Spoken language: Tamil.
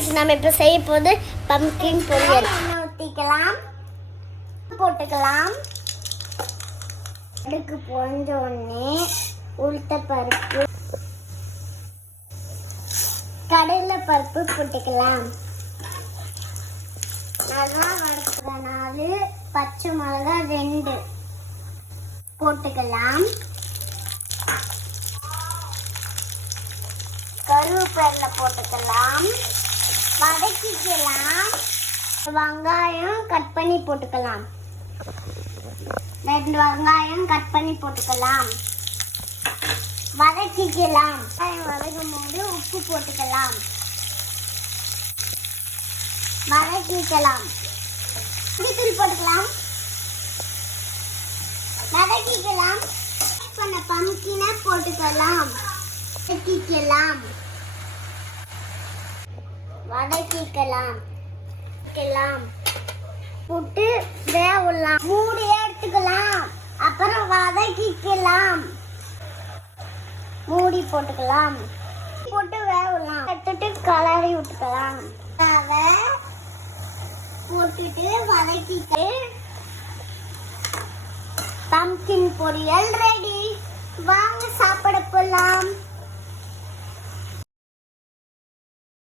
ஃப்ரெண்ட்ஸ், நம்ம இப்போ செய்ய போது பம்கின் பொரியல். ஊற்றிக்கலாம், போட்டுக்கலாம். அதுக்கு பொரிஞ்ச உடனே உளுத்த பருப்பு, கடலை பருப்பு போட்டுக்கலாம். நல்லா வறுக்கிறனால பச்சை மிளகாய் 2 போட்டுக்கலாம். கருவேப்பிலை போட்டுக்கலாம். வதக்கிக்கலாம். வெங்காயம் கட் பண்ணி போட்டுக்கலாம். 2 வெங்காயம் கட் பண்ணி போட்டுக்கலாம். வதக்கிக்கலாம். வதக்கும் போது உப்பு போட்டுக்கலாம். வதக்கிக்கலாம். புளித்தூள் போட்டுக்கலாம். வதக்கிக்கலாம். பண்ண பம்கினை போட்டுக்கலாம். வதக்கிக்கலாம். போட்டு வேவலாம். மூடி எடுத்துக்கலாம். அப்புறம் வதக்கிக்கலாம். மூடி போட்டுக்கலாம். போட்டு வேவலாம். எடுத்துட்டு கலரி விட்டுக்கலாம். போட்டுட்டு வதக்கிட்டு பம்கின் பொரியல் ரெடி. வாங்க சாப்பிட போலாம்.